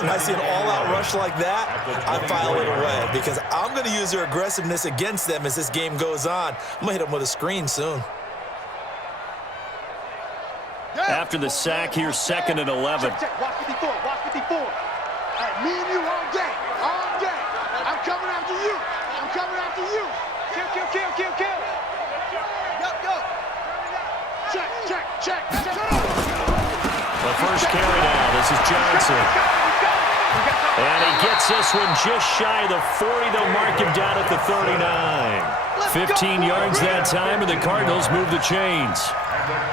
when I see an all-out rush like that, I file it away because I'm going to use their aggressiveness against them as this game goes on. I'm going to hit them with a screen soon. After the sack, here's 2nd and 11. Check. Watch 54. Watch 54. All right, me and you all day. All day. I'm coming after you. I'm coming after you. Kill. Go. Check. The first carry now. This is Johnson. And he gets this one just shy of the 40. They'll mark him down at the 39. 15 yards that time, and the Cardinals move the chains.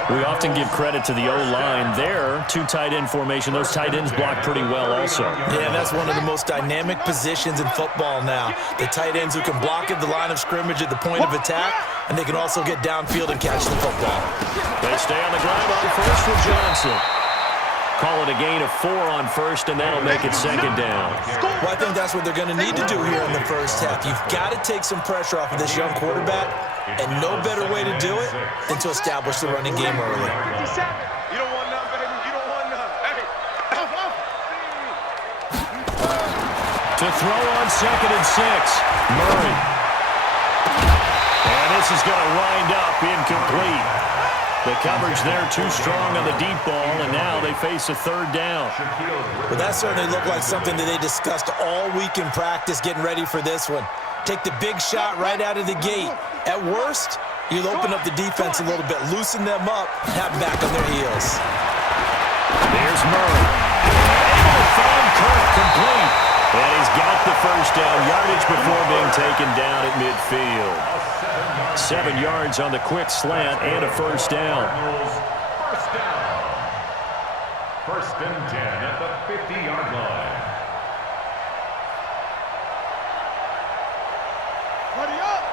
We often give credit to the O-line there. 2 tight end formation. Those tight ends block pretty well also. Yeah, that's one of the most dynamic positions in football now. The tight ends who can block at the line of scrimmage at the point of attack, and they can also get downfield and catch the football. They stay on the ground on first for Johnson. Call it a gain of 4 on first, and that'll make it 2nd down. Well, I think that's what they're going to need to do here in the first half. You've got to take some pressure off of this young quarterback, and no better way to do it than to establish the running game early. You don't want none, baby. You don't want none. Hey. To throw on 2nd and 6. Murray. And this is going to wind up incomplete. The coverage there too strong on the deep ball, and now they face a 3rd down. Well, that certainly looked like something that they discussed all week in practice getting ready for this one. Take the big shot right out of the gate. At worst, you'll open up the defense a little bit, loosen them up, and have them back on their heels. There's Murray. Able to find Kirk complete. And he's got the first down yardage before being taken down at midfield. 7 yards on the quick slant and a first down. First and 10 at the 50-yard line. Buddy up.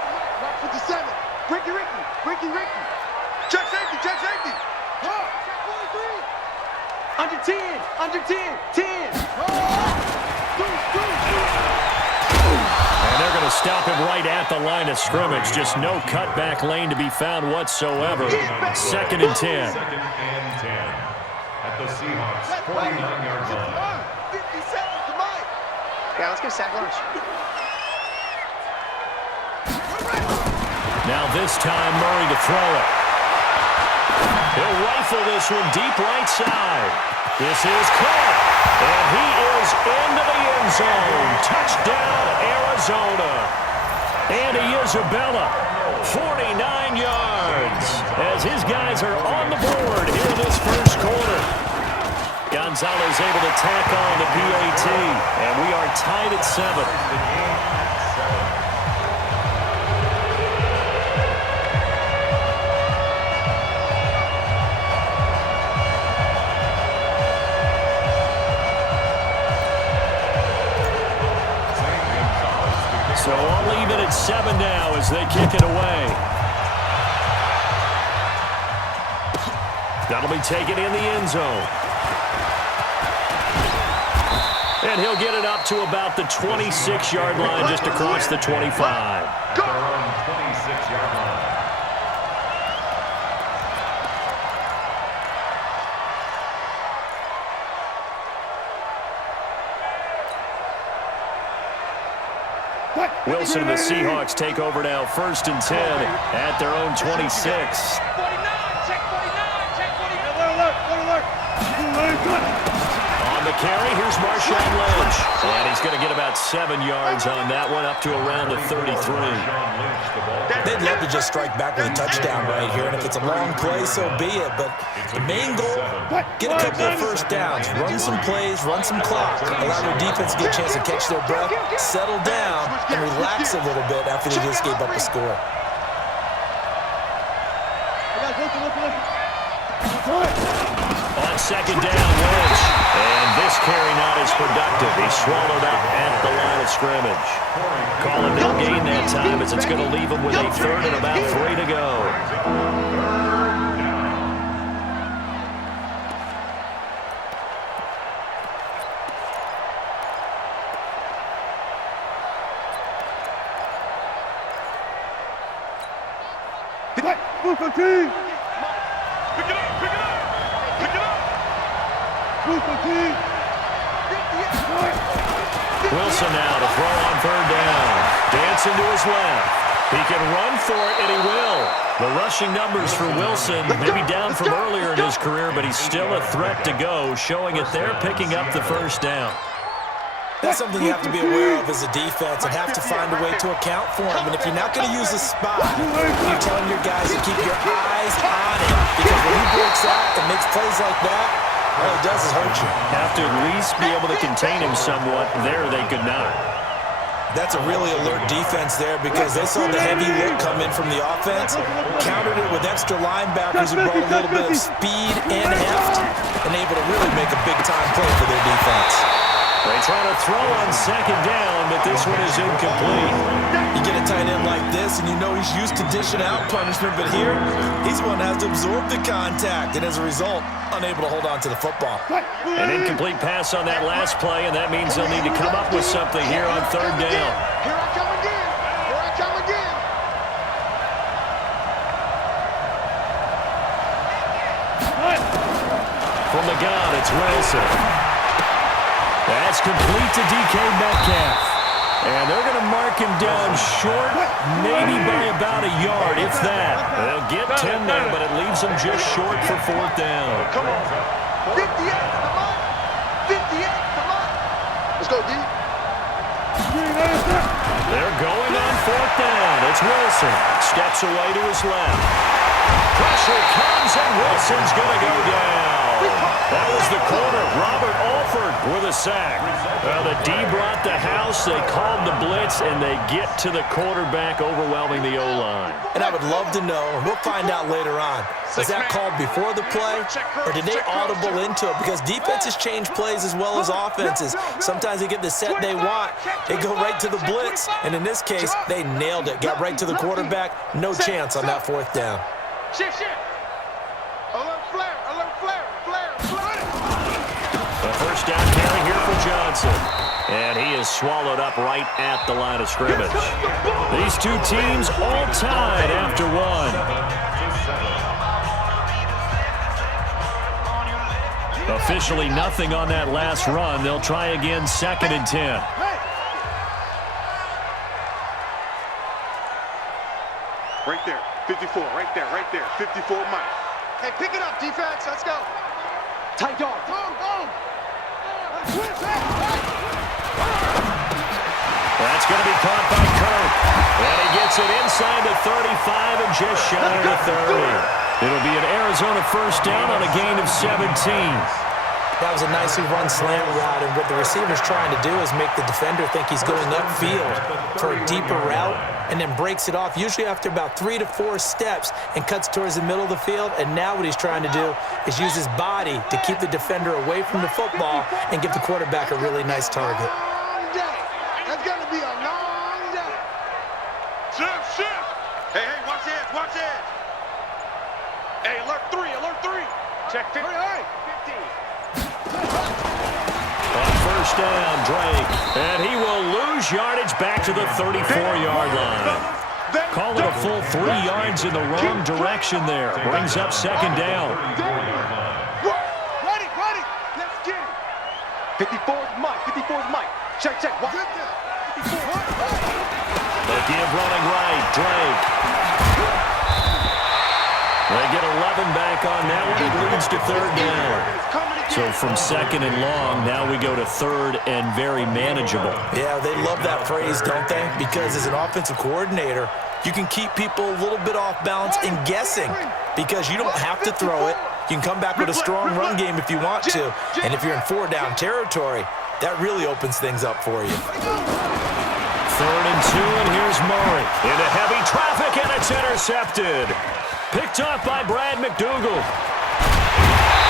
Rock 57. Ricky. Check safety. Under 10. 10. And they're going to stop him right at the line of scrimmage. Just no cutback lane to be found whatsoever. 2nd and 10. 2nd and 10 at the Seahawks 49-yard line. 57, come on. Yeah, let's go sack lunch. Now this time, Murray to throw it. He'll rifle this one deep right side. This is caught. And he is into the end zone. Touchdown, Arizona. Andy Isabella, 49 yards, as his guys are on the board here in this first quarter. Gonzalez able to tack on the PAT, and we are tied at 7. So I'll leave it at 7 now as they kick it away. That'll be taken in the end zone. And he'll get it up to about the 26-yard line, just across the 25. At their own 26-yard line. Wilson and the Seahawks take over now, 1st and 10 at their own 26. 49, check 49. On the carry, here's Marshawn Lynch. And he's going to get about 7 yards on that one, up to around the 33. They'd love to just strike back with a touchdown right here, and if it's a long play, so be it. But the main goal, get a couple of first downs, run some plays, run some clock, allow their defense to get a chance to catch their breath, settle down, and relax a little bit after they just gave up a score. On 2nd down, Lynch. And this carry not as productive. He's swallowed up at the line of scrimmage. Call it no gain that time, as it's going to leave him with a 3rd and about 3 to go. Pick it up. Wilson now to throw on third down. Dancing to his left. He can run for it, and he will. The rushing numbers for Wilson maybe down from earlier in his career, but he's still a threat to go, showing it they're picking up the first down. That's something you have to be aware of as a defense and have to find a way to account for him. And if you're not going to use a spot, you're telling your guys to keep your eyes on him, because when he breaks out and makes plays like that, all it does is hurt you. Have to at least be able to contain him somewhat. There they could not. That's a really alert defense there, because they saw the heavy look come in from the offense, countered it with extra linebackers who brought a little bit of speed and heft, and able to really make a big-time play for their defense. They try to throw on second down, but this one is incomplete. You get a tight end like this, and you know he's used to dishing out punishment, but here, he's one that has to absorb the contact, and as a result, unable to hold on to the football. An incomplete pass on that last play, and that means they'll need to come up with something here on third down. Here I come again. Here I come again. From the gun, it's Wilson. That's complete to DK Metcalf. And they're going to mark him down short, maybe by about a yard, if that. They'll get 10 there, but it leaves them just short for fourth down. Come on. 58, come on. 58, come on. Let's go, D. They're going on fourth down. It's Wilson. Steps away to his left. Pressure comes, and Wilson's going to go down. That was the corner, Robert Alford, with a sack. Well, the D brought the house, they called the blitz, and they get to the quarterback, overwhelming the O-line. And I would love to know, and we'll find out later on, was that called before the play, or did they audible into it? Because defenses change plays as well as offenses. Sometimes they get the set they want, they go right to the blitz, and in this case, they nailed it. Got right to the quarterback, no chance on that fourth down. Shift. Alert flare, alert flare, flare. The first down carry here for Johnson. And he is swallowed up right at the line of scrimmage. These two teams all tied after one. Officially nothing on that last run. They'll try again, 2nd and 10. Right there, 54, right there, 54 Mike. Hey, pick it up, defense, let's go. Tight dog, boom. That's going to be caught by Kirk. And he gets it inside the 35 and just shy of the 30. It'll be an Arizona first down on a gain of 17. That was a nicely run slant route, and what the receiver's trying to do is make the defender think he's going upfield for a deeper route, and then breaks it off, usually after about 3 to 4 steps, and cuts towards the middle of the field. And now what he's trying to do is use his body to keep the defender away from the football and give the quarterback a really nice target. Long day. That's going to be a long day. Shift. Hey, watch this. Hey, alert 3. Check 50. Hey. 15. On first down, Drake. And he will lose yardage back to the 34-yard line. Call it a full 3 yards in the wrong direction there. Brings up second down. Ready. Let's get it. 54's Mike. Check. Watch it. 54. They give running right, Drake. They get 11 back on that one. It leads to third down. So from 2nd and long, now we go to 3rd and very manageable. Yeah, they love that phrase, don't they? Because as an offensive coordinator, you can keep people a little bit off balance and guessing, because you don't have to throw it. You can come back with a strong run game if you want to. And if you're in 4-down territory, that really opens things up for you. 3rd and 2, and here's Murray. Into heavy traffic, and it's intercepted. Picked off by Brad McDougal.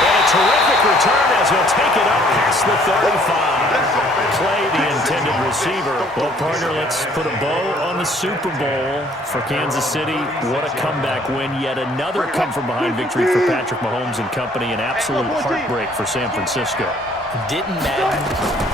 And a terrific return as he'll take it up past the 35. Play the intended receiver. Well, partner, let's put a bow on the Super Bowl for Kansas City. What a comeback win. Yet another come-from-behind victory for Patrick Mahomes and company. An absolute heartbreak for San Francisco. Didn't Madden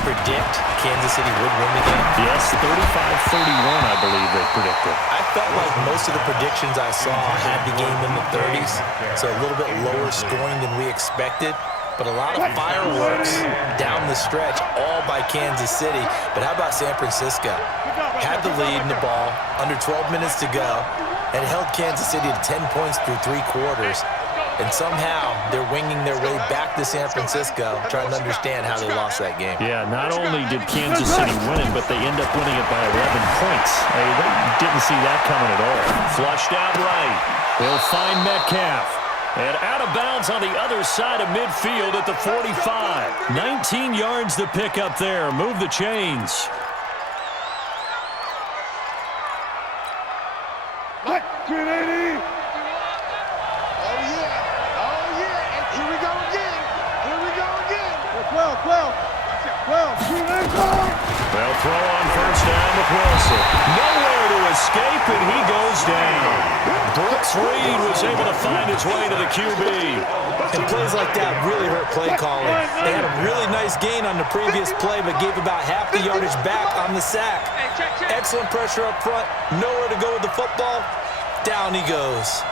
predict Kansas City would win the game? Yes, 35-31, I believe they predicted. I felt like most of the predictions I saw had the game in the 30s, so a little bit lower scoring than we expected. But a lot of fireworks down the stretch, all by Kansas City. But how about San Francisco? Had the lead in the ball, under 12 minutes to go, and held Kansas City to 10 points through 3 quarters. And somehow they're winging their way back to San Francisco, trying to understand how they lost that game. Yeah, not only did Kansas City win it, but they end up winning it by 11 points. Hey, they didn't see that coming at all. Flushed out right. They'll find Metcalf. And out of bounds on the other side of midfield at the 45. 19 yards to pick up there. Move the chains. Mike, 380. Oh, yeah. Oh, yeah. And here we go again. Here we go again. 12. 380. They'll throw on first down with Wilson. Nowhere to escape, and he goes down. Brooks Reed was able to find his way to the QB. And plays like that really hurt play calling. They had a really nice gain on the previous play, but gave about half the yardage back on the sack. Excellent pressure up front. Nowhere to go with the football. Down he goes.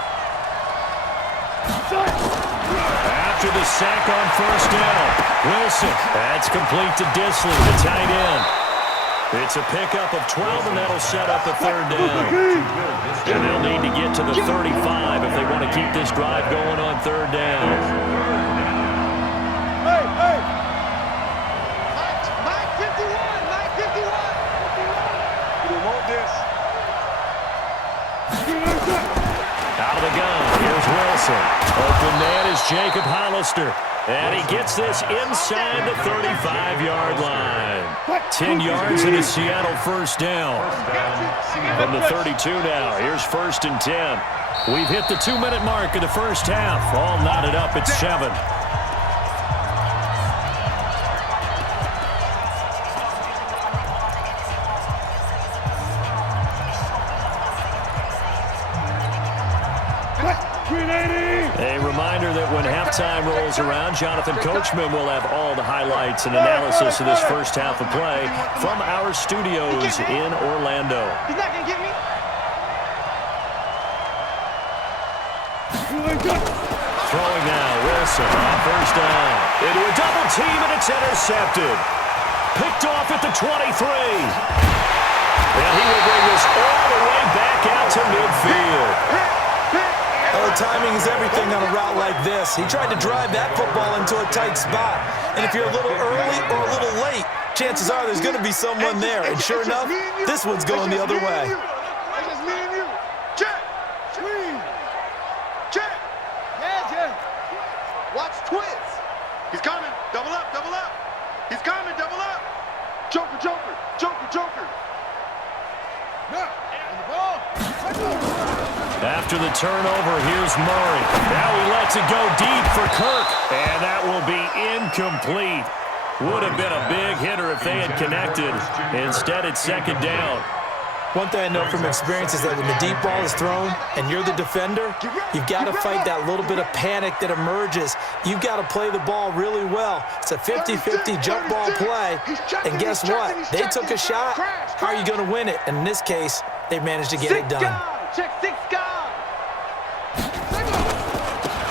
After the sack on first down, Wilson. That's complete to Disley, the tight end. It's a pickup of 12, and that'll set up a third down. And they'll need to get to the 35 if they want to keep this drive going on third down. Hey. Mike 51. We want this. Out of the gun, here's Wilson. Open man is Jacob Hollister. And he gets this inside the 35-yard line. 10 yards and a Seattle first down. From the 32 now, here's 1st and 10. We've hit the 2-minute mark of the first half. All knotted up at 7. A reminder that when halftime rolls around, Jonathan Coachman will have all the highlights and analysis of this first half of play from our studios in Orlando. He's not going to get me. Throwing now, Wilson on first down. Into a double team, and it's intercepted. Picked off at the 23. And he will bring this all the way back out to midfield. Oh, timing is everything on a route like this. He tried to drive that football into a tight spot. And if you're a little early or a little late, chances are there's going to be someone there. And sure enough, this one's going the other way. That's just me and you. Check. Swing. Check. Yeah. Watch twins. He's coming. Double up. He's coming. Double up. Joker. Now, on the ball. After the turnover, here's Murray. Now he lets it go deep for Kirk. And that will be incomplete. Would have been a big hitter if they had connected. Instead, it's 2nd down. One thing I know from experience is that when the deep ball is thrown and you're the defender, you've got to fight that little bit of panic that emerges. You've got to play the ball really well. It's a 50-50 jump ball play. And guess what? They took a shot. How are you going to win it? And in this case, they managed to get it done. Check 6 guard.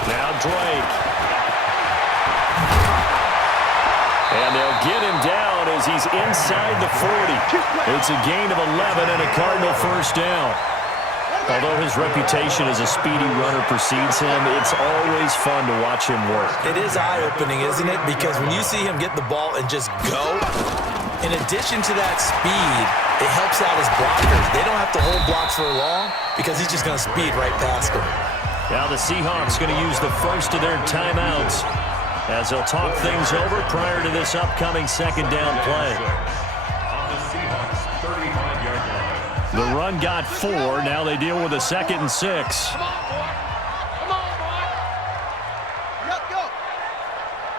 Now Drake. And they'll get him down as he's inside the 40. It's a gain of 11 and a Cardinal first down. Although his reputation as a speedy runner precedes him, it's always fun to watch him work. It is eye-opening, isn't it? Because when you see him get the ball and just go, in addition to that speed, it helps out his blockers. They don't have to hold blocks for long because he's just going to speed right past them. Now the Seahawks going to use the first of their timeouts as they'll talk things over prior to this upcoming 2nd down play. On the Seahawks 35-yard line. The run got 4. Now they deal with a 2nd and 6. Come on, boy. Let's go.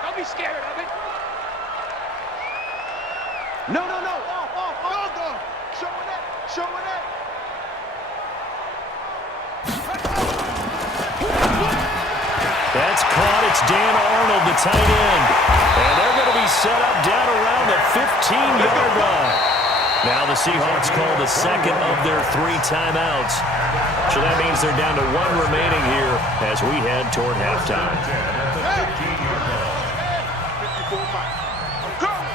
Don't be scared of it. No. Off. Showing it. That's caught. It's Dan Arnold, the tight end. And they're going to be set up down around the 15-yard line. Now the Seahawks call the 2nd of their 3 timeouts. So that means they're down to 1 remaining here as we head toward halftime. Mike. I'm coming.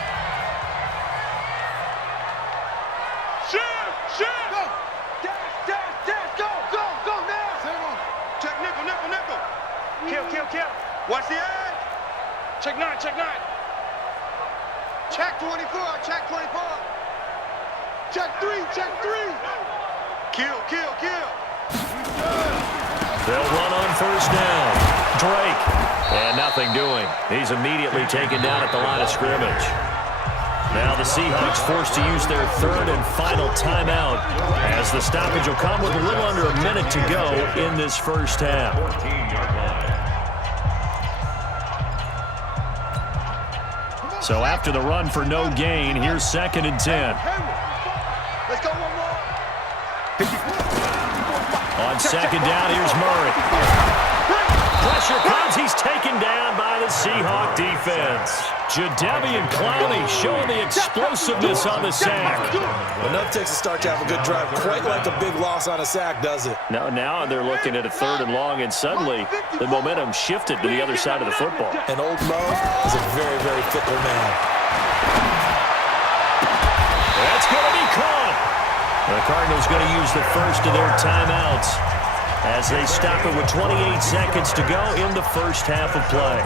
Shift. Go. Dash. Go now. Check nickel. Kill. Watch the edge. Check 9. Check 24. Check 3. Kill. They'll run on first down. Drake. And nothing doing. He's immediately taken down at the line of scrimmage. Now the Seahawks forced to use their third and final timeout as the stoppage will come with a little under a minute to go in this first half. 14-yard line. So after the run for no gain, here's 2nd and 10. Let's go one more. On 2nd down, here's Murray. Pressure comes. He's taken down by the Seahawk defense. Jadeveon Clowney showing the explosiveness on the sack. Enough takes a start to have a good drive. Quite like a big loss on a sack, does it? Now they're looking at a 3rd and long, and suddenly the momentum shifted to the other side of the football. And old Mo is a very, very fickle man. That's going to be caught. The Cardinals going to use the first of their timeouts as they stop it with 28 seconds to go in the first half of play.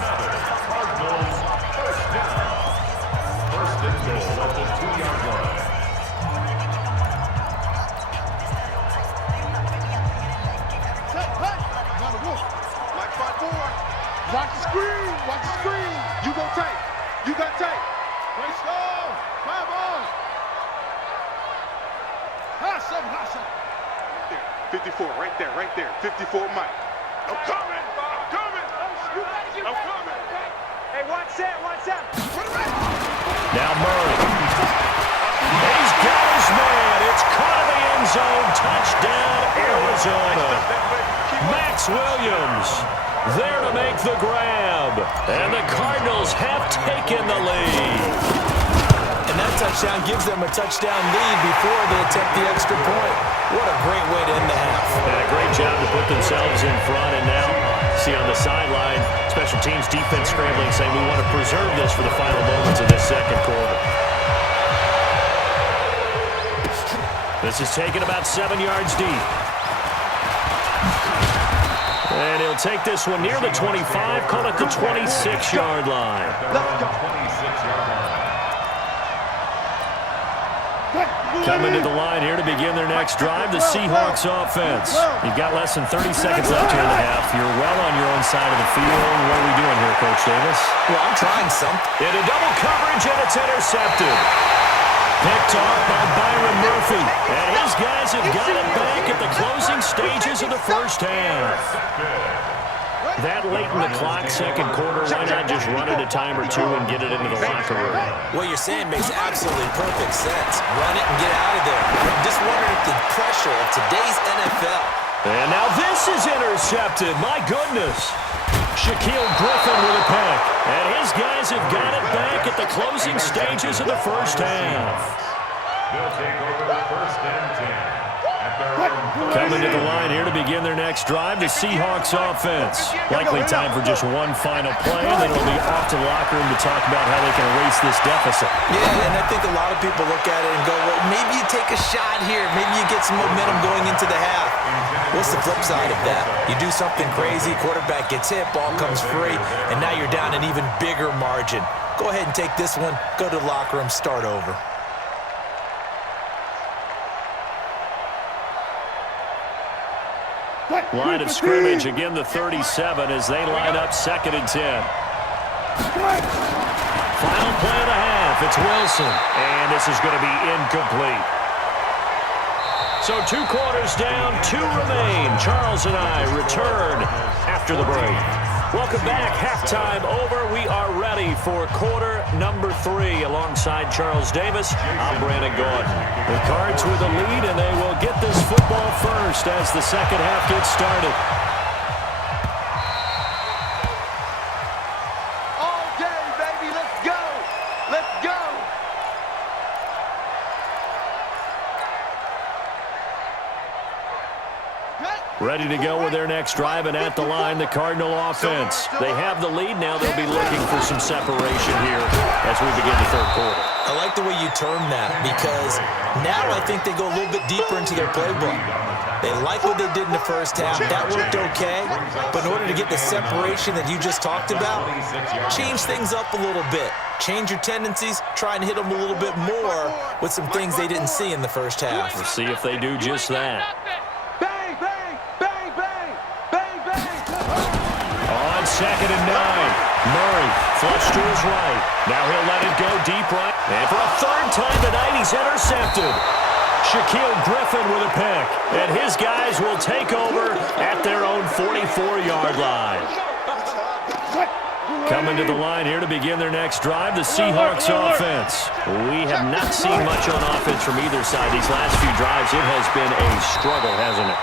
Cardinals first down. First and goal at the 2-yard line. Mike, front forward. Watch the screen. You got tape. Race on. 5 on. High 7. 54, right there. 54, Mike. I'm coming. Hey, watch that. Now Murray. He's got his man. It's caught in the end zone. Touchdown, Arizona. Max Williams there to make the grab. And the Cardinals have taken the lead. And that touchdown gives them a touchdown lead before they attempt the extra point. What a great way to end the half. And a great job to put themselves in front. And now, see on the sideline, special teams defense scrambling, saying we want to preserve this for the final moments of this second quarter. This is taken about 7 yards deep. And he'll take this one near the 25, call it the 26-yard line. Let's go. 26-yard line. Coming to the line here to begin their next drive, the Seahawks offense. You've got less than 30 seconds left here in the half. You're well on your own side of the field. What are we doing here, Coach Davis? Well, I'm trying something. Into double coverage, and it's intercepted. Picked off by Byron Murphy. And his guys have got it back at the closing stages of the first half. That late in the clock, second quarter, why not just run it a time or two and get it into the locker room? What you're saying makes absolutely perfect sense. Run it and get out of there. I'm just wondering if the pressure of today's NFL. And now this is intercepted. My goodness. Shaquille Griffin with a pick. And his guys have got it back at the closing stages of the first half. They'll take over first and 10. Coming to the line here to begin their next drive, the Seahawks offense. Likely time for just one final play, and then it'll be off to the locker room to talk about how they can erase this deficit. Yeah, and I think a lot of people look at it and go, well, maybe you take a shot here. Maybe you get some momentum going into the half. What's the flip side of that? You do something crazy, quarterback gets hit, ball comes free, and now you're down an even bigger margin. Go ahead and take this one, go to the locker room, start over. Line of scrimmage, again the 37 as they line up 2nd and 10. Final play of the half, it's Wilson, and this is going to be incomplete. So 2 quarters down, 2 remain. Charles and I return after the break. Welcome back, halftime over. We are ready for quarter number 3 alongside Charles Davis. I'm Brandon Gordon. The Cards with the lead, and they will get this football first as the second half gets started. All day, baby. Let's go. Let's go. Hey. Ready to go with their next drive, and at the line, the Cardinal offense. They have the lead now. They'll be looking for some separation here as we begin the third quarter. I like the way you term that, because now I think they go a little bit deeper into their playbook. They like what they did in the first half. That worked okay. But in order to get the separation that you just talked about, change things up a little bit. Change your tendencies. Try and hit them a little bit more with some things they didn't see in the first half. We'll see if they do just that. On 2nd and 9, Murray flushed to his right. Now he'll let it go deep right. And for a third time tonight, he's intercepted. Shaquille Griffin with a pick. And his guys will take over at their own 44-yard line. Coming to the line here to begin their next drive, the Seahawks offense. We have not seen much on offense from either side these last few drives. It has been a struggle, hasn't it?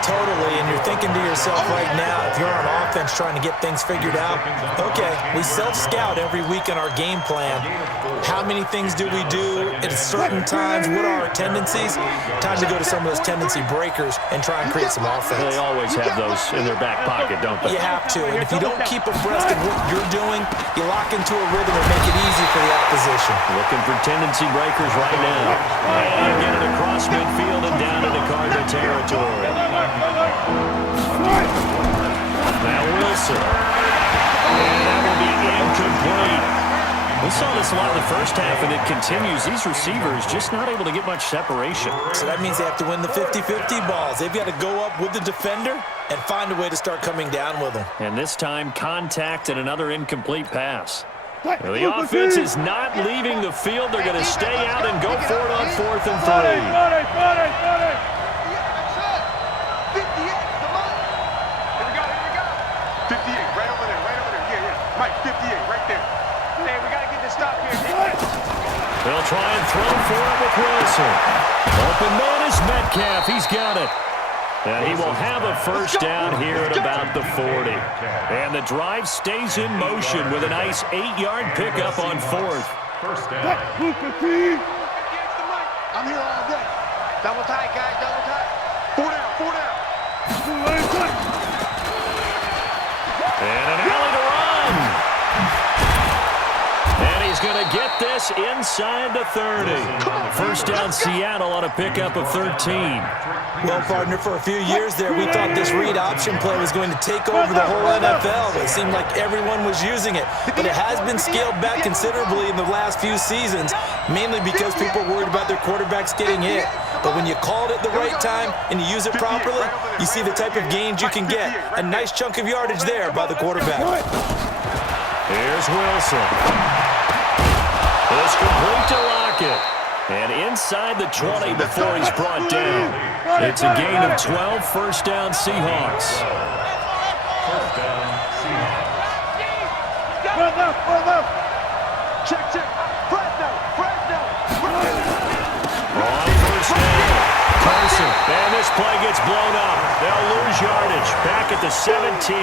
Totally, and you're thinking to yourself right now, if you're on offense trying to get things figured out, okay, we self-scout every week in our game plan. How many things do we do at certain times? What are our tendencies? Time to go to some of those tendency breakers and try and create some offense. They always have those in their back pocket, don't they? You have to, and if you don't keep abreast of what you're doing, you lock into a rhythm and make it easy for the opposition. Looking for tendency breakers right now. And get it across midfield and down into Cardinal territory. Now Wilson. And that will be incomplete. We saw this a lot in the first half, and it continues. These receivers just not able to get much separation. So that means they have to win the 50-50 balls. They've got to go up with the defender and find a way to start coming down with them. And this time, contact and another incomplete pass. Now, the offense is not leaving the field. They're going to stay out and go for it on 4th and 3. 58, right over there. Yeah. Mike, 58, right there. Hey, we got to get this stop here. They'll try and throw for it with Wilson. Open man is Metcalf. He's got it. And he will have a first down here at about the 40. And the drive stays in motion with a nice 8-yard pickup on 4th. First down. I'm here all day. Double tight, guys, double tight. 4 down. And an alley to run. And he's going to get this inside the 30. First down Seattle on a pickup of 13. Well, partner, for a few years there, we thought this read option play was going to take over the whole NFL. It seemed like everyone was using it. But it has been scaled back considerably in the last few seasons, mainly because people are worried about their quarterbacks getting hit. But when you call it at the right time and you use it properly, you see the type of gains you can get. A nice chunk of yardage there by the quarterback. Here's Wilson. It's complete to Lockett. And inside the 20 before he's brought down. It's a gain of 12, first down Seahawks. First down, Seahawks. Check. Fresno. On first down, Carson. And this play gets blown up. They'll lose yardage. Back at the 17.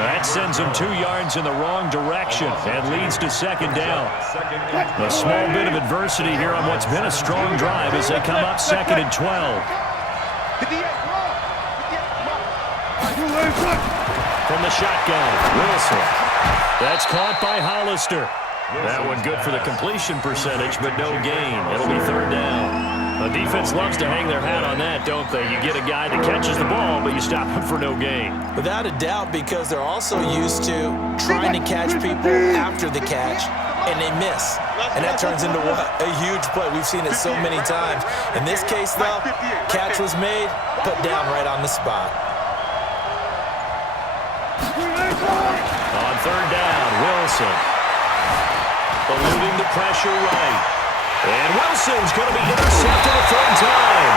That sends them 2 yards in the wrong direction and leads to second down. A small bit of adversity here on what's been a strong drive as they come up 2nd and 12. From the shotgun, Wilson. That's caught by Hollister. That one good for the completion percentage, but no gain. It'll be third down. The defense loves to hang their hat on that, don't they? You get a guy that catches the ball, but you stop him for no gain. Without a doubt, because they're also used to trying to catch people after the catch, and they miss. And that turns into what? A huge play. We've seen it so many times. In this case, though, catch was made, put down right on the spot. On third down, Wilson. Eluding the pressure right. And Wilson's going to be intercepted a third time.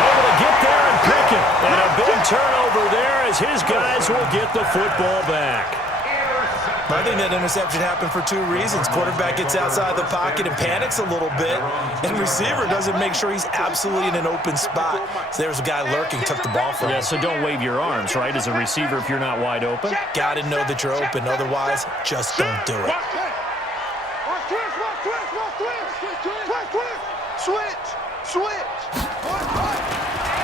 Able to get there and pick it. And a big turnover there as his guys will get the football back. I think that interception happened for 2 reasons. Quarterback gets outside the pocket and panics a little bit, and receiver doesn't make sure he's absolutely in an open spot. So there's a guy lurking, took the ball from him. Yeah, so don't wave your arms, right, as a receiver if you're not wide open. Got to know that you're open. Otherwise, just don't do it.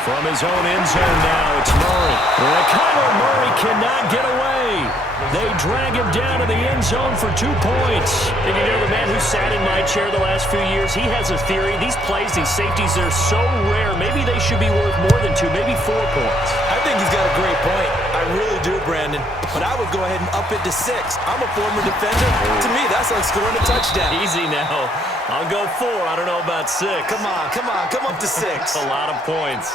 From his own end zone now, it's Murray. And Kyler Murray cannot get away. They drag him down to the end zone for 2 points. And you know, the man who sat in my chair the last few years, he has a theory. These plays, these safeties, they're so rare. Maybe they should be worth more than 2, maybe 4 points. I think he's got a great point. I really do, Brandon. But I would go ahead and up it to 6. I'm a former defender. To me, that's like scoring a touchdown. Easy now. I'll go 4. I don't know about 6. Come on. Come up to 6. That's a lot of points.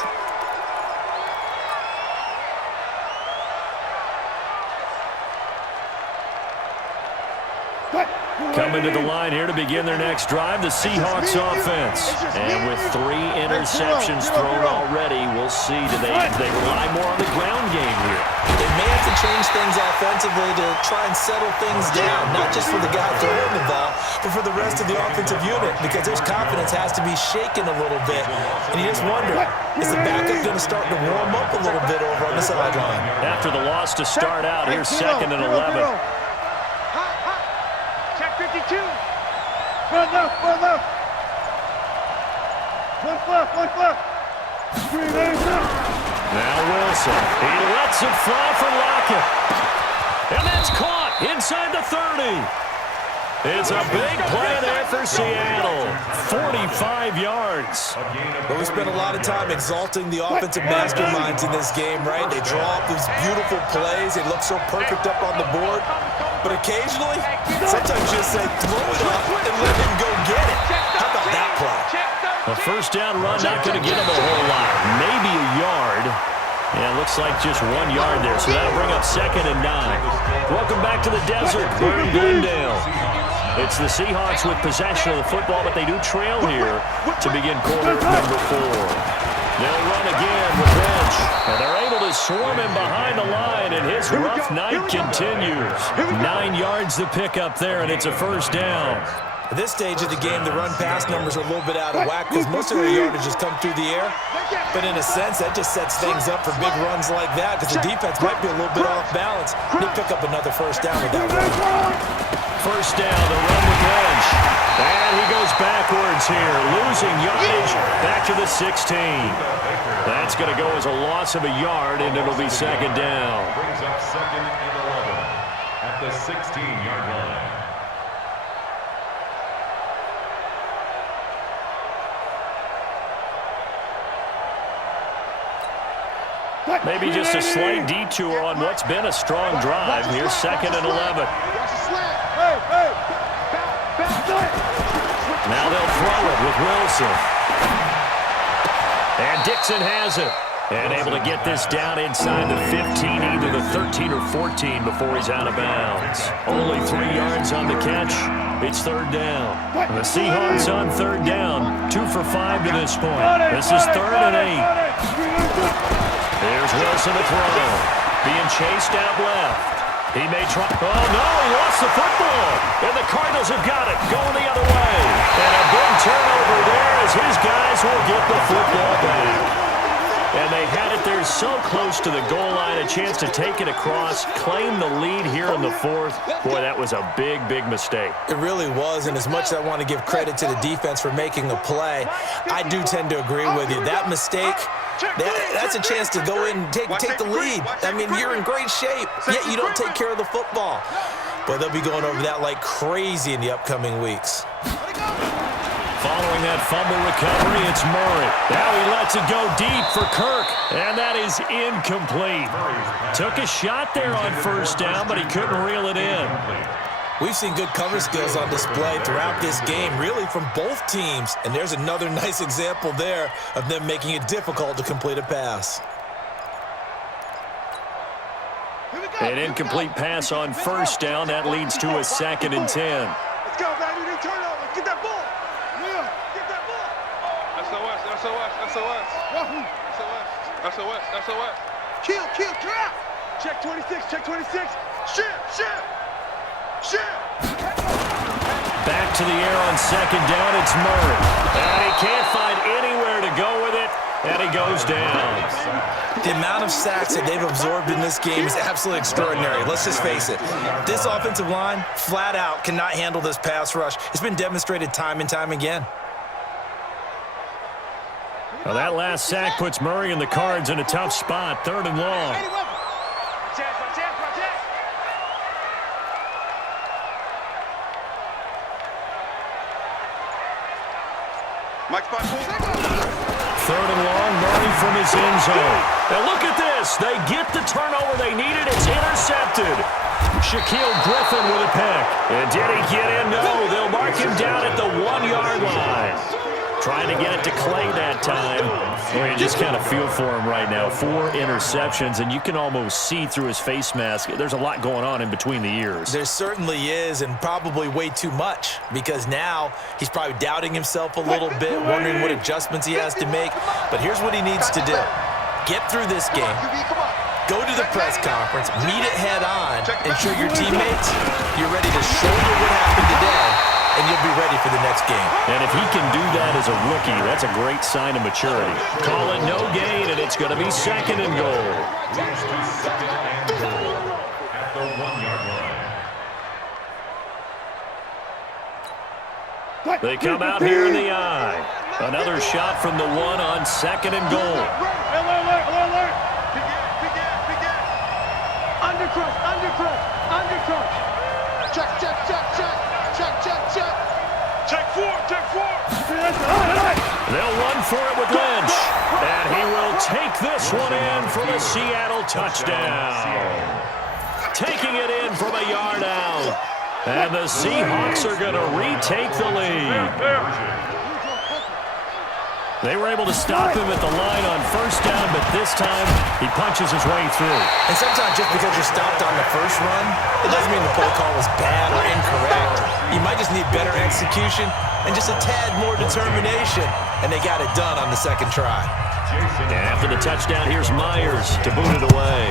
Coming to the line here to begin their next drive, the Seahawks offense. And with 3 interceptions thrown already, we'll see. Do they rely more on the ground game here? They may have to change things offensively to try and settle things down, not just for the guy throwing the ball, but for the rest of the offensive unit, because their confidence has to be shaken a little bit. And you just wonder, is the backup going to start to warm up a little bit over on the sideline? After the loss to start out, here's 2nd and 11. Check 52. One left. One left. Now Wilson. He lets it fly for Lockett. And that's caught inside the 30. It's a big play there for Seattle. 45 yards. But we spent a lot of time exalting the offensive masterminds in this game, right? They draw up these beautiful plays. They look so perfect up on the board. But occasionally, sometimes you just say, throw it up and let him go get it. How about that play? A first down run, not going to get him a whole lot. Maybe a yard. Yeah, looks like just 1 yard there. So that'll bring up 2nd and 9. Welcome back to the desert. We're in Glendale. It's the Seahawks with possession of the football, but they do trail here to begin quarter number 4. They'll run again with Lynch, and they're able to swarm him behind the line, and his rough night continues. 9 yards to pick up there, and it's a first down. At this stage of the game, the run-pass numbers are a little bit out of whack because most of their yardage has come through the air. But in a sense, that just sets things up for big runs like that because the defense might be a little bit off balance. They pick up another first down with that run. First down, the run with Lynch. And he goes backwards here, losing yardage back to the 16. That's going to go as a loss of a yard, and it'll be 2nd down. Brings up 2nd and 11 at the 16-yard line. Maybe just a slight detour on what's been a strong drive. Here's 2nd and 11. Now they'll throw it with Wilson. And Dixon has it. And able to get this down inside the 15, either the 13 or 14 before he's out of bounds. Only 3 yards on the catch. It's 3rd down. And the Seahawks on 3rd down. 2 for 5 to this point. This is 3rd and 8. There's Wilson to throw. Being chased out left. He may try. Oh, no, he lost the football. And the Cardinals have got it. Going the other way. And a big turnover there as his guys will get the football back. And they had it there so close to the goal line, a chance to take it across, claim the lead here in the 4th. Boy, that was a big, big mistake. It really was, and as much as I want to give credit to the defense for making a play, I do tend to agree with you. That mistake, that's a chance to go in and take the lead. I mean, you're in great shape, yet you don't take care of the football. But they'll be going over that like crazy in the upcoming weeks. Following that fumble recovery, it's Murray. Now he lets it go deep for Kirk, and that is incomplete. Took a shot there on first down, but he couldn't reel it in. We've seen good cover skills on display throughout this game, really from both teams. And there's another nice example there of them making it difficult to complete a pass. An incomplete pass on first down. That leads to a 2nd and 10. Let's go, baby. They turn over. Get that ball. Yeah. Get that ball. SOS. Kill, trap. Check 26. Shit. Back to the air on 2nd down. It's Murray. And he can't find anywhere to go with it. And he goes down. The amount of sacks that they've absorbed in this game is absolutely extraordinary. Let's just face it. This offensive line, flat out, cannot handle this pass rush. It's been demonstrated time and time again. Well, that last sack puts Murray and the Cards in a tough spot. 3rd and long. Mike Spot. 3rd and long, Murray from his end zone. And look at this. They get the turnover they needed. It's intercepted. Shaquille Griffin with a pick. And did he get in? No. They'll mark him down at the 1-yard line. Trying to get it to Clay that time. Well, you just kind of feel for him right now. 4 interceptions, and you can almost see through his face mask. There's a lot going on in between the ears. There certainly is, and probably way too much, because now he's probably doubting himself a little bit, wondering what adjustments he has to make. But here's what he needs to do. Get through this game. Go to the press conference, meet it head on, and show your teammates you're ready to shoulder what happened today, and you'll be ready for the next game. And if he can do that as a rookie, that's a great sign of maturity. Call it no gain, and it's going to be 2nd and goal. Moves to 2nd and goal at the 1-yard line. They come out here in the eye. Another shot from the 1 on 2nd and goal. Alert. Begin. Undercrush. Check 4. They'll run for it with Lynch. And he will take this one in for the Seattle touchdown. Taking it in from a yard out. And the Seahawks are going to retake the lead. They were able to stop him at the line on 1st down, but this time he punches his way through. And sometimes just because you're stopped on the first run, it doesn't mean the play call was bad or incorrect. You might just need better execution and just a tad more determination, and they got it done on the 2nd try. And after the touchdown, here's Myers to boot it away.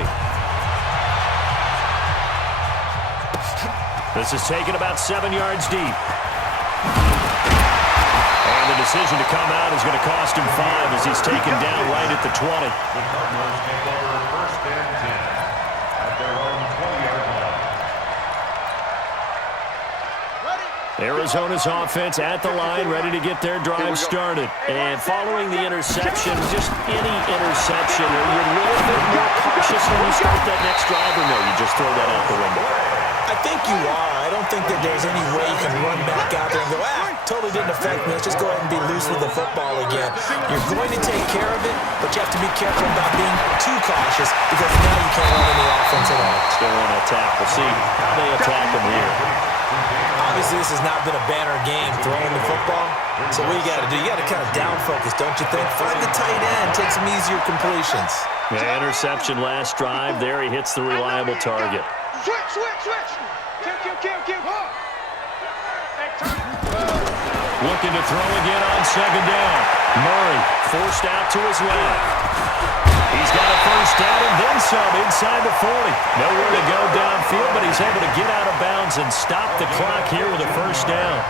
This is taken about 7 yards deep. And the decision to come out is going to cost him 5 as he's taken down right at the 20. The Cardinals take over 1st and 10 at their own 20-yard line. Arizona's offense at the line, ready to get their drive started. And following the interception, just any interception, are you a little bit more cautious when you start that next drive, or no, you just throw that out the window? I think you are. I don't think that there's any way you can run back out there and go, totally didn't affect me. Let's just go ahead and be loose with the football again. You're going to take care of it, but you have to be careful about being too cautious because now you can't run any offense at all. Still in attack. We'll see how they attack him here. Obviously, this has not been a banner game throwing the football. So what you got to do, you got to kind of down focus, don't you think? Find the tight end, take some easier completions. Yeah, interception last drive. There he hits the reliable target. Switch. Kill. Looking to throw again on 2nd down. Murray forced out to his left. He's got a 1st down and then some inside the 40. Nowhere to go downfield, but he's able to get out of bounds and stop the clock here with a 1st down.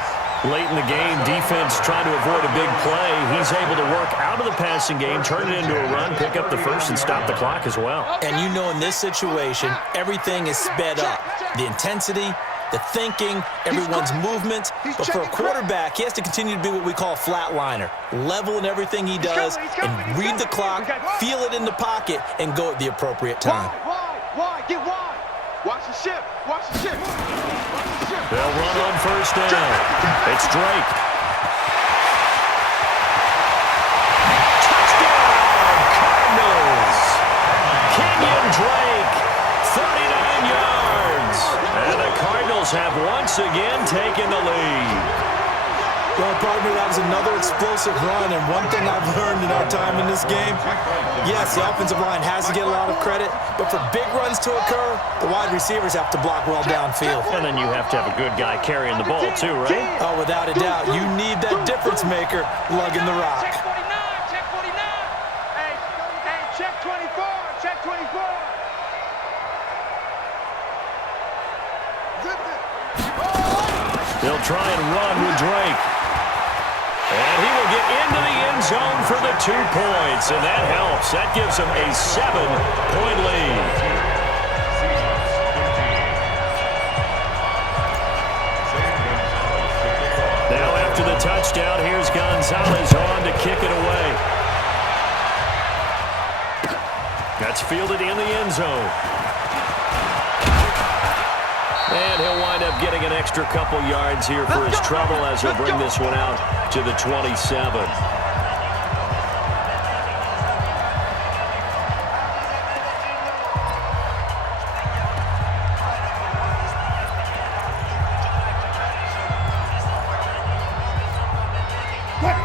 Late in the game, defense trying to avoid a big play. He's able to work out of the passing game, turn it into a run, pick up the 1st, and stop the clock as well. And you know in this situation, everything is sped up. The intensity, the thinking, everyone's movement. But for a quarterback, he has to continue to be what we call a flatliner. Level in everything he does and read the clock, feel it in the pocket, and go at the appropriate time. Wide. Get wide. Watch the ship. They'll run on 1st down. It's Drake. Touchdown, Cardinals. Kenyon Drake, 39 yards. And the Cardinals have once again taken the lead. Well, partner, that was another explosive run, and one thing I've learned in our time in this game, yes, the offensive line has to get a lot of credit, but for big runs to occur, the wide receivers have to block well downfield. And then you have to have a good guy carrying the ball too, right? Oh, without a doubt, you need that difference maker lugging the rock. Check 49. Hey, check 24. They'll try and run with Drake. And he will get into the end zone for the 2 points, and that helps. That gives him a 7-point lead. Now after the touchdown, here's Gonzalez on to kick it away. That's fielded in the end zone. And he'll wind up getting an extra couple yards here for his trouble as he'll bring this one out to the 27.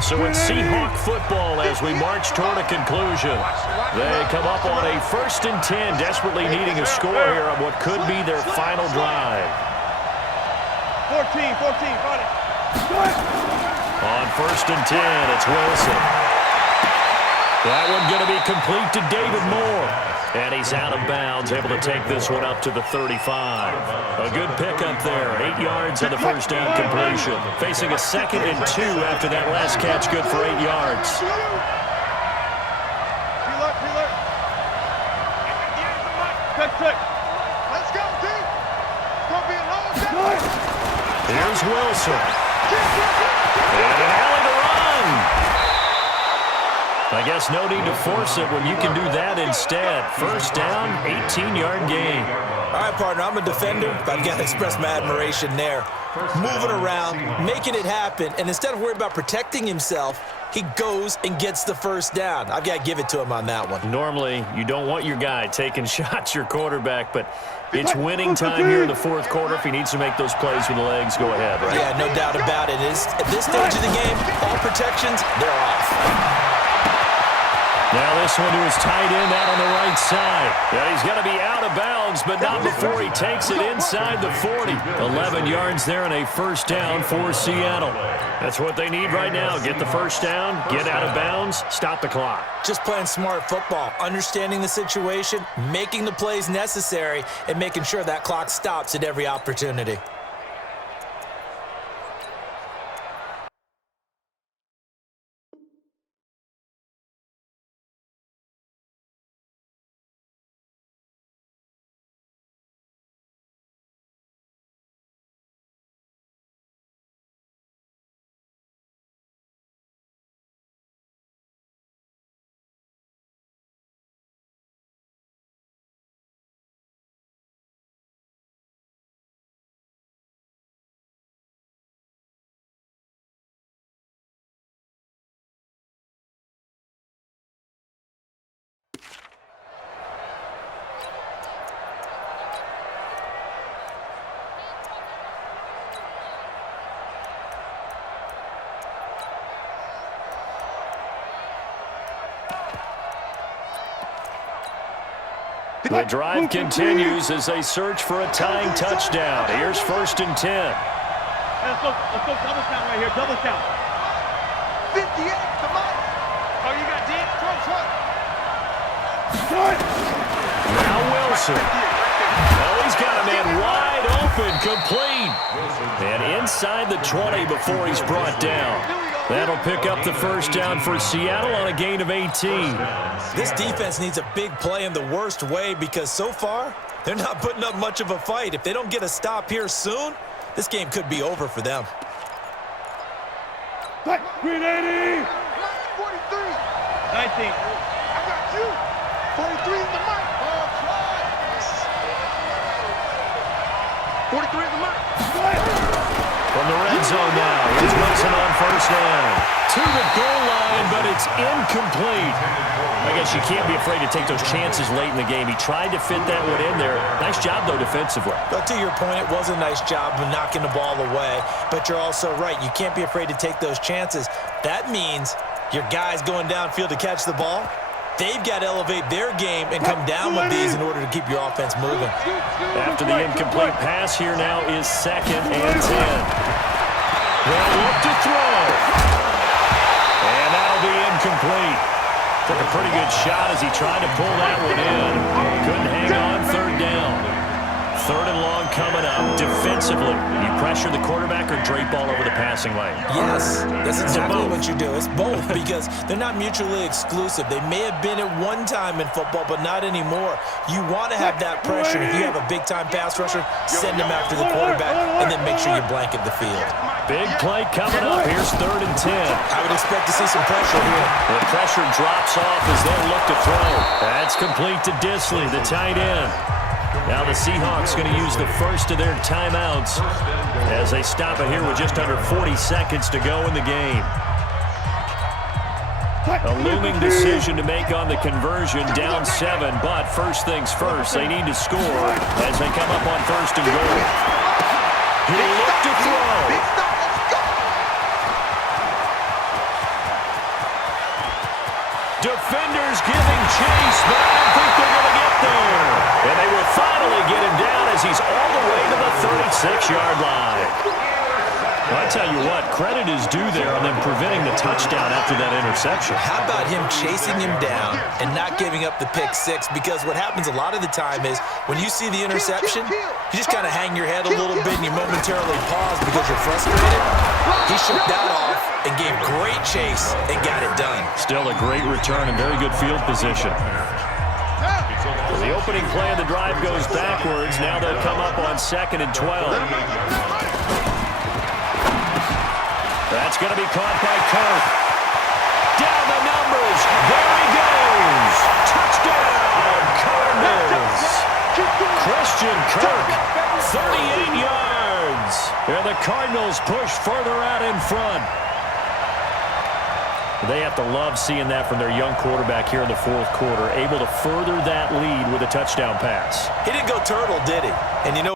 So it's Seahawk football as we march toward a conclusion. They come up on a 1st and 10, desperately needing a score here on what could be their final drive. 14, got it. On 1st and 10, it's Wilson. That one going to be complete to David Moore. And he's out of bounds, able to take this one up to the 35. A good pickup there, 8 yards on the first down completion. Facing a 2nd and 2 after that last catch, good for 8 yards. Let's go, team. It's going to be a long time. Here's Wilson. And an alley to run. I guess no need to force it when you can do that instead. First down, 18-yard gain. All right, partner, I'm a defender, but I've got to express my admiration there. Moving around, making it happen, and instead of worrying about protecting himself, he goes and gets the first down. I've got to give it to him on that one. Normally, you don't want your guy taking shots, your quarterback, but it's winning time here in the 4th quarter. If he needs to make those plays with the legs, go ahead, right? Yeah, no doubt about it. At this stage of the game, all protections, they're off. Now this one to his tight end out on the right side. Yeah, he's going to be out of bounds, but not before he takes it inside the 40. 11 yards there and a first down for Seattle. That's what they need right now. Get the first down, get out of bounds, stop the clock. Just playing smart football, understanding the situation, making the plays necessary, and making sure that clock stops at every opportunity. The drive continues as they search for a tying touchdown. Here's 1st and 10. Let's go double count right here, double count. 58, come on. Oh, you got D? Front. Now Wilson. Oh, he's got a man wide open, complete. And inside the 20 before he's brought down. That'll pick up the first down for Seattle on a gain of 18. This defense needs a big play in the worst way because so far, they're not putting up much of a fight. If they don't get a stop here soon, this game could be over for them. Green 80. 43. 19. I got you. 43 is the mic. 43 is the mic. From the red zone now, here's Wilson on first down. To the goal line, but it's incomplete. I guess you can't be afraid to take those chances late in the game. He tried to fit that one in there. Nice job, though, defensively. But to your point, it was a nice job of knocking the ball away. But you're also right. You can't be afraid to take those chances. That means your guys going downfield to catch the ball, they've got to elevate their game and come down with these in order to keep your offense moving. After the incomplete pass, here now is 2nd and 10. They'll look to throw. And that'll be incomplete. Took a pretty good shot as he tried to pull that one in. Couldn't hang on, 3rd down. 3rd and long coming up. Defensively, you pressure the quarterback or drape all over the passing lane? Yes, that's exactly what you do. It's both because they're not mutually exclusive. They may have been at one time in football, but not anymore. You want to have that pressure. If you have a big-time pass rusher, send him after the quarterback and then make sure you blanket the field. Big play coming up. Here's 3rd and 10. I would expect to see some pressure here. The pressure drops off as they'll look to throw. That's complete to Disley, the tight end. Now the Seahawks going to use the first of their timeouts as they stop it here with just under 40 seconds to go in the game. A looming decision to make on the conversion, down 7, but first things first, they need to score as they come up on 1st and goal. He'll look to throw. Defenders giving chase, but I don't think they're going to get there. And they will finally get him down as he's all the way to the 36-yard line. Well, I tell you what, credit is due there on them preventing the touchdown after that interception. How about him chasing him down and not giving up the pick six? Because what happens a lot of the time is when you see the interception, you just kind of hang your head a little bit and you momentarily pause because you're frustrated. He shook that off and gave great chase and got it done. Still a great return and very good field position. So the opening play of the drive goes backwards. Now they'll come up on 2nd and 12. That's going to be caught by Kirk. Down the numbers. There he goes. Touchdown, Cardinals. Christian Kirk, 38 yards. And the Cardinals push further out in front. They have to love seeing that from their young quarterback here in the 4th quarter, able to further that lead with a touchdown pass. He didn't go turtle, did he? And you know